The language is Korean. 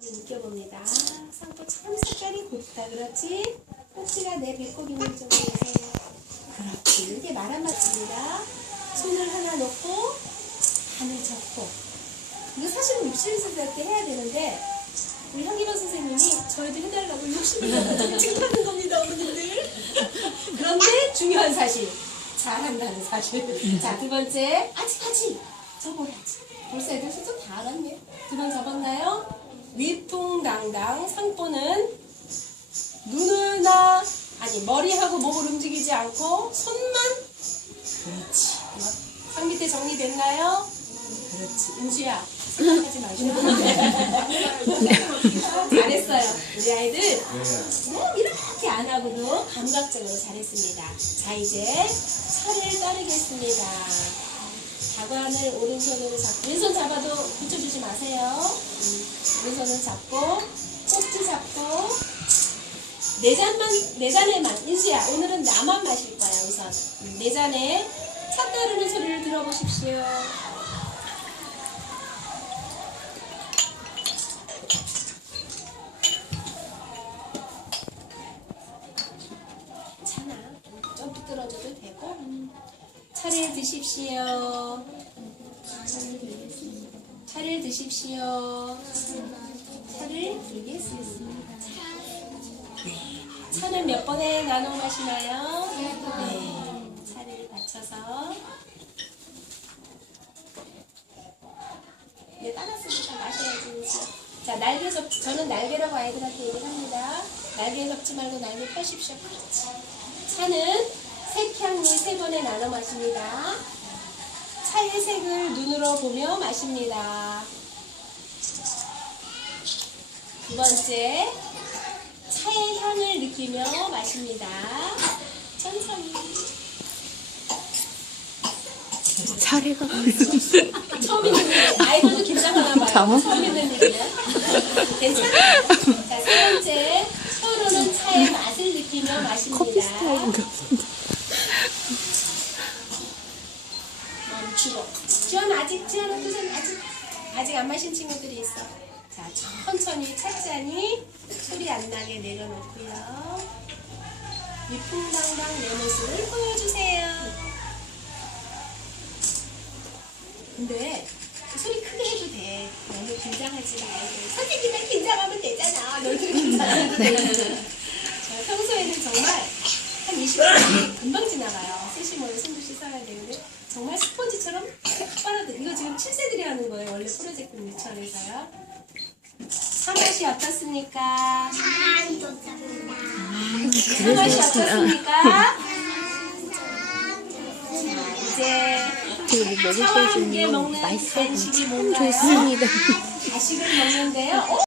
느껴봅니다. 상도 참 색깔이 곱다. 그렇지? 꼭지가 내 배꼽 있는 오세요. 그렇지. 이렇게 말 한 마디입니다. 손을 하나 놓고 반을 접고. 이거 사실은 이렇게 해야 되는데 우리 향기만 선생님이 저희도 해달라고 욕심을 내서 지금 하는 겁니다, 어머님들. 그런데 중요한 사실. 잘한다는 사실. 자, 두 번째. 아직, 아직. 접어야지. 벌써 애들 수도 다 알았네. 두 번 접었나요? 위풍당당 상포는 눈을 나 아니 머리하고 몸을 움직이지 않고 손만 그렇지. 상 밑에 정리됐나요? 그렇지. 은주야 생각하지 마시고. 잘했어요. 우리 아이들. 뭐 이렇게 안 하고도 감각적으로 잘했습니다. 자 이제 차를 따르겠습니다 다관을 오른손으로 잡고 왼손 잡아도 붙여주지 마세요. 음, 오른손을 잡고 꼭지 잡고. 네 잔만 네 잔에만 인수야 오늘은 나만 마실 거야 우선. 음, 네 잔에 차 따르는 소리를 들어보십시오. 차를 드십시오. 드십시오. 차를 들겠습니다. 네. 차는 몇 번에 나눠 마시나요? 네. 차를 맞춰서. 네, 따랐으니까 마셔야지. 자, 날개 접, 저는 날개라고 아이들한테 얘기를 합니다. 날개 접지 말고 날개 펴십시오. 차는 색향리 세 번에 나눠 마십니다. 차의 색을 눈으로 보며 마십니다. 두 번째, 차의 향을 느끼며 마십니다. 천천히. 차례가 처음 있는 일. 아이들도 긴장하나 봐요. 잠깐만. 처음 있는 일이야. 괜찮아요? 자, 세 번째, 혀로는 차의 맛을 느끼며 마십니다. 커피 스타일인가 본데. 멈추고. 지원 아직, 지원은 아직, 아직 안 마신 친구들이 있어. 자, 천천히 찻잔이 소리 안 나게 내려놓고요. 위풍당당 내 모습을 보여주세요. 근데 소리 크게 해도 돼. 너무 긴장하지 말고. 선생님만 긴장하면 되잖아. 너희들 긴장해도 되는데. 자, 평소에는 정말 한 20분이 금방 지나가요. 세시모를 손도 씻어야 되는데 정말 스펀지처럼 팍 빨아들. 이거 지금 7세들이 하는 거예요. 원래 프로젝트 유치원에서요. 사맛이 어떻습니까? 안 좋습니다. 사맛이 어떻습니까? 자, 이제 되게 뭐 먹을 차와 수 함께 먹는 맛있어 간식이 참 뭔가요? 좋습니다. 가식을 먹는데요. 어?